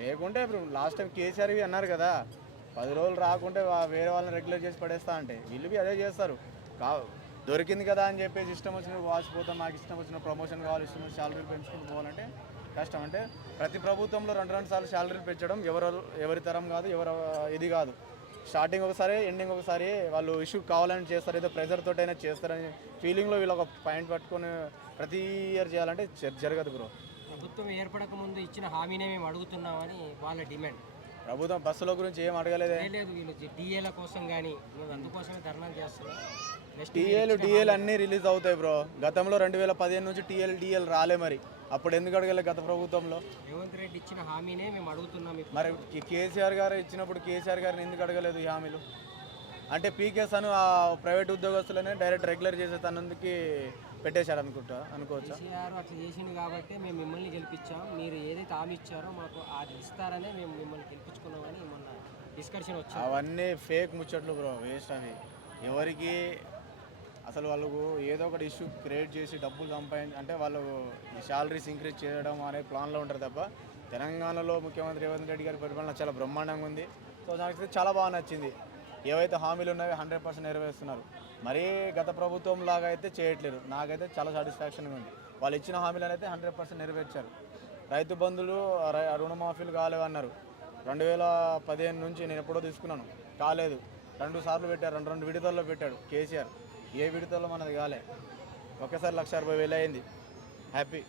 లేకుంటే ఇప్పుడు last time కేసీఆర్వి అన్నారు కదా, 10 రోజులు రాకుంటే వేరే వాళ్ళని రెగ్యులర్ చేసి పడేస్తా అంటే వీళ్ళు అదే చేస్తారు. కా దొరికింది కదా అని చెప్పేసి ఇష్టం వచ్చినప్పుడు వాసిపోతాం, మాకు ఇష్టం వచ్చిన ప్రమోషన్ కావాలి, ఇష్టం వచ్చిన శాలరీలు పెంచుకుంటూ పోవాలంటే కష్టం. అంటే ప్రతి ప్రభుత్వంలో 2 సార్లు శాలరీలు పెంచడం ఎవరి తరం కాదు, ఇది కాదు. స్టార్టింగ్ ఒకసారి, ఎండింగ్ ఒకసారి వాళ్ళు ఇష్యూ కావాలని చేస్తారు, ఏదో ప్రెజర్ తోటైనా చేస్తారని ఫీలింగ్లో వీళ్ళు ఒక పాయింట్ పట్టుకొని ప్రతి ఇయర్ చేయాలంటే జరగదు బ్రో. ప్రభుత్వం ఏర్పడక ముందు ఇచ్చిన హామీనే మేము అడుగుతున్నామని వాళ్ళ డిమాండ్. ప్రభుత్వం బస్సుల గురించి ఏం అడగలేదే. లేదు, వీళ్ళు డిఏల కోసం కానీ అందుకోసమే ధర్నా చేస్తున్నారు. డిఏలు అన్నీ రిలీజ్ అవుతాయి బ్రో. గతంలో 2015 నుంచి డిఎల్ రాలే, మరి అప్పుడు ఎందుకు అడగలే గత ప్రభుత్వంలో? రేవంత్ రెడ్డి ఇచ్చిన హామీనే మేము అడుగుతున్నాం. మరి కేసీఆర్ గారు ఇచ్చినప్పుడు కేసీఆర్ గారిని ఎందుకు అడగలేదు ఈ హామీలు? అంటే పీకేస్ అను ఆ ప్రైవేట్ ఉద్యోగస్తులనే డైరెక్ట్ రెగ్యులర్ చేసే తనందుకు పెట్టేశాడు అనుకోవచ్చా? కేసీఆర్ అట్లా చేసింది కాబట్టి మేము మిమ్మల్ని గెలిపించాం, మీరు ఏదైతే హామీ ఇచ్చారో మాకు అది ఇస్తారనే మేము మిమ్మల్ని గెలిపించుకున్నామని మొన్న డిస్కషన్ వచ్చింది. అవన్నీ ఫేక్ ముచ్చట్లు బ్రో, వేస్ట్ అవి. ఎవరికి అసలు వాళ్ళకు ఏదో ఒకటి ఇష్యూ క్రియేట్ చేసి డబ్బులు అంటే వాళ్ళు ఈ శాలరీస్ ఇంక్రీజ్ చేయడం అనే ప్లాన్లో ఉంటారు తప్ప, తెలంగాణలో ముఖ్యమంత్రి రేవంత్ రెడ్డి గారి పరిపాలన చాలా బ్రహ్మాండంగా ఉంది. సో నాకు చాలా బాగా నచ్చింది. ఏవైతే హామీలు ఉన్నాయో 100% నెరవేరుస్తున్నారు. మరీ గత ప్రభుత్వం లాగా అయితే చేయట్లేదు. నాకైతే చాలా సాటిస్ఫాక్షన్గా ఉంది. వాళ్ళు ఇచ్చిన హామీలను అయితే 100% నెరవేర్చారు. రైతు బంధువులు, రుణమాఫీలు కాలేవన్నారు. 2015 నుంచి నేను ఎప్పుడో తీసుకున్నాను, కాలేదు. 2 సార్లు పెట్టారు, 2 విడతల్లో పెట్టాడు కేసీఆర్. ఏ విడతల్లో మనది కాలే. ఒకేసారి 1,60,000 అయింది. హ్యాపీ.